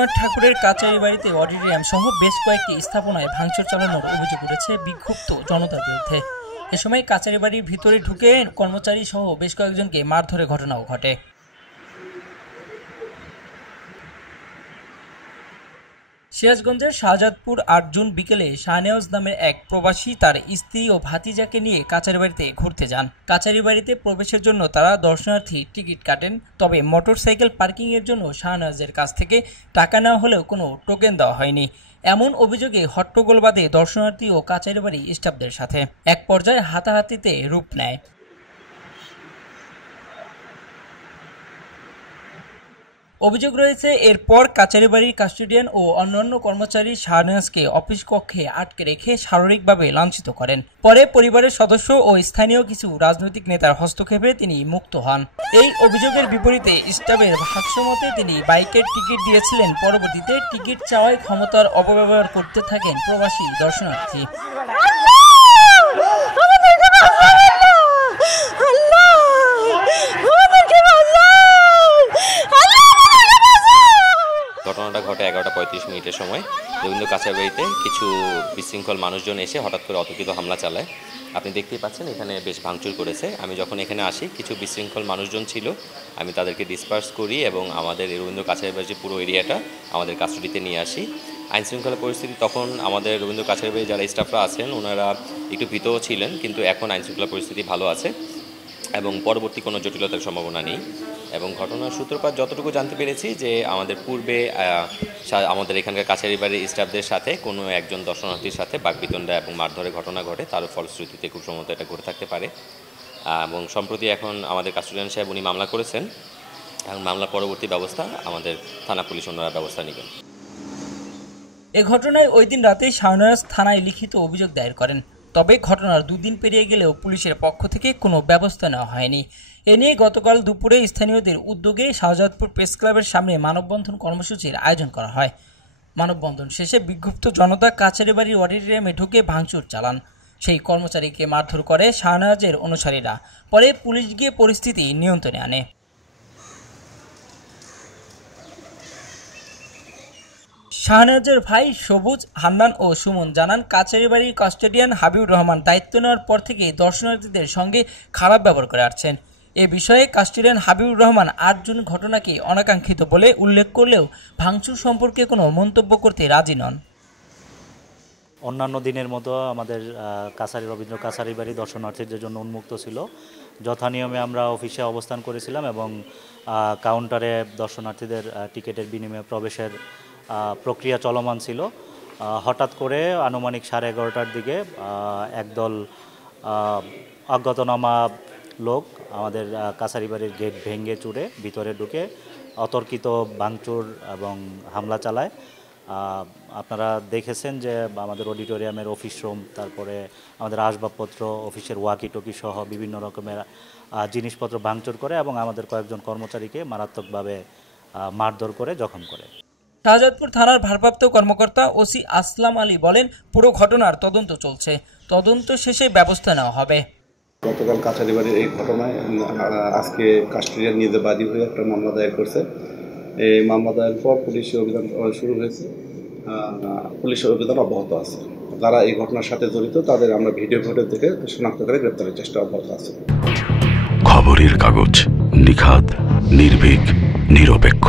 রবীন্দ্রনাথ ঠাকুরের কাচারি বাড়িতে অডিটোরিয়াম সহ বেশ কয়েকটি স্থাপনায় ভাঙচুর চালানোর অভিযোগ উঠেছে বিক্ষুব্ধ জনতার বিরুদ্ধে। এ সময় কাচারি বাড়ির ভিতরে ঢুকে কর্মচারী সহ বেশ কয়েকজনকে মারধরের ঘটনাও ঘটে। সিরাজগঞ্জের শাহজাদপুর ৮ জুন বিকেলে শাহনেওয়াজ নামের এক প্রবাসী তার স্ত্রী ও ভাতিজাকে নিয়ে কাচারি বাড়িতে ঘুরতে যান। কাচারি বাড়িতে প্রবেশের জন্য তারা দর্শনার্থী টিকিট কাটেন, তবে মোটরসাইকেল পার্কিংয়ের জন্য শাহনেওয়াজের কাছ থেকে টাকা নেওয়া হলেও কোনো টোকেন দেওয়া হয়নি। এমন অভিযোগে হট্টগোল বাধে দর্শনার্থী ও কাচারি বাড়ি স্টাফদের সাথে। এক পর্যায়ে হাতাহাতিতে রূপ নেয়। অভিযোগ রয়েছে, এরপর কাচারি বাড়ির কাস্টোডিয়ান ও অন্যান্য কর্মচারী শাহনেওয়াজকে অফিস কক্ষে আটকে রেখে শারীরিকভাবে লাঞ্ছিত করেন। পরে পরিবারের সদস্য ও স্থানীয় কিছু রাজনৈতিক নেতার হস্তক্ষেপে তিনি মুক্ত হন। এই অভিযোগের বিপরীতে স্টাফের ভাষ্যমতে তিনি বাইকের টিকিট দিয়েছিলেন। পরবর্তীতে টিকিট চাওয়ায় ক্ষমতার অপব্যবহার করতে থাকেন প্রবাসী দর্শনার্থী। ঘটনাটা ঘটে 11:35 সময় রবীন্দ্র কাচারি বাড়িতে কিছু বিশৃঙ্খল মানুষজন এসে হঠাৎ করে অতর্কিত হামলা চালায়। আপনি দেখতেই পাচ্ছেন এখানে বেশ ভাঙচুর করেছে। আমি যখন এখানে আসি কিছু বিশৃঙ্খল মানুষজন ছিল, আমি তাদেরকে ডিসপার্স করি এবং আমাদের রবীন্দ্র কাচারি বাড়ির পুরো এরিয়াটা আমাদের কাস্টডিতে নিয়ে আসি। আইনশৃঙ্খলা পরিস্থিতি তখন আমাদের রবীন্দ্র কাচারি বাড়ির যারা স্টাফরা আছেন ওনারা একটু ভীতও ছিলেন, কিন্তু এখন আইনশৃঙ্খলা পরিস্থিতি ভালো আছে এবং পরবর্তী কোনো জটিলতার সম্ভাবনা নেই। এবং ঘটনার সূত্রপাত যতটুকু জানতে পেরেছি যে আমাদের পূর্বে আমাদের এখানকার কাছারি বাড়ির স্টাফদের সাথে কোনো একজন দর্শনার্থীর সাথে বাকবিতণ্ডা এবং মারধরের ঘটনা ঘটে, তার ফলশ্রুতিতে খুব সম্ভবত এটা ঘটে থাকতে পারে। এবং সম্প্রতি এখন আমাদের কাস্টোডিয়ান সাহেব উনি মামলা করেছেন এবং মামলার পরবর্তী ব্যবস্থা আমাদের থানা পুলিশ অন্যরা ব্যবস্থা নেবেন। এ ঘটনায় ওই দিন রাতেই শাহনেওয়াজ থানায় লিখিত অভিযোগ দায়ের করেন। তবে ঘটনার 2 দিন পেরিয়ে গেলেও পুলিশের পক্ষ থেকে কোনো ব্যবস্থা নেওয়া হয়নি। এ নিয়ে গতকাল দুপুরে স্থানীয়দের উদ্যোগে শাহজাদপুর প্রেস ক্লাবের সামনে মানববন্ধন কর্মসূচির আয়োজন করা হয়। মানববন্ধন শেষে বিক্ষুব্ধ জনতা কাচারি বাড়ির অডিটোরিয়ামে ঢুকে ভাঙচুর চালান। সেই কর্মচারীকে মারধর করে শাহনেওয়াজের অনুসারীরা। পরে পুলিশ গিয়ে পরিস্থিতি নিয়ন্ত্রণে আনে। শাহনেওয়াজের ভাই সবুজ, হান্নান ও সুমন জানান, কাচারি বাড়ির কাস্টোডিয়ান হাবিবুর রহমান দায়িত্ব নেওয়ার পর থেকে দর্শনার্থীদের সঙ্গে খারাপ ব্যবহার করে আসছেন। এ বিষয়ে কাস্টোডিয়ান হাবিবুর রহমান ৮ জুন ঘটনাকে অনাকাঙ্ক্ষিত বলে উল্লেখ করলেও ভাঙচুর সম্পর্কে কোনো মন্তব্য করতে রাজি নন। অন্যান্য দিনের মতো আমাদের রবীন্দ্র কাচারি বাড়ি দর্শনার্থীদের জন্য উন্মুক্ত ছিল। যথানিয়মে আমরা অফিসে অবস্থান করেছিলাম এবং কাউন্টারে দর্শনার্থীদের টিকিটের বিনিময়ে প্রবেশের প্রক্রিয়া চলমান ছিল। হঠাৎ করে আনুমানিক 11:30টার দিকে একদল অজ্ঞাতনামা লোক আমাদের কাচারি বাড়ির গেট ভেঙে চুরে ভিতরে ঢুকে অতর্কিত ভাঙচুর এবং হামলা চালায়। আপনারা দেখেছেন যে আমাদের অডিটোরিয়ামের অফিস রুম, তারপরে আমাদের আসবাবপত্র, অফিসের ওয়াকি-টকি সহ বিভিন্ন রকমের জিনিসপত্র ভাঙচুর করে এবং আমাদের কয়েকজন কর্মচারীকে মারাত্মকভাবে মারধর করে জখম করে। শাহজাদপুর থানার ভারপ্রাপ্ত কর্মকর্তা ওসি আসলাম আলী বলেন, পুরো ঘটনার তদন্ত চলছে, তদন্ত শেষে ব্যবস্থা নেওয়া হবে। গতকাল কাচারি বাড়ির এই ঘটনায় আজকে কাস্টোডিয়ান নিজে বাদী হয়ে একটা মামলা দায়ের করছে। এই মামলা দায়ের পর পুলিশি অভিযান শুরু হয়েছে। পুলিশের অভিযান অব্যাহত আছে। যারা এই ঘটনার সাথে জড়িত তাদের আমরা ভিডিও ফুটেজ দেখে শনাক্ত করে গ্রেপ্তারের চেষ্টা অব্যাহত আছে। খবরের কাগজ, নিখাত, নির্ভীক, নিরপেক্ষ।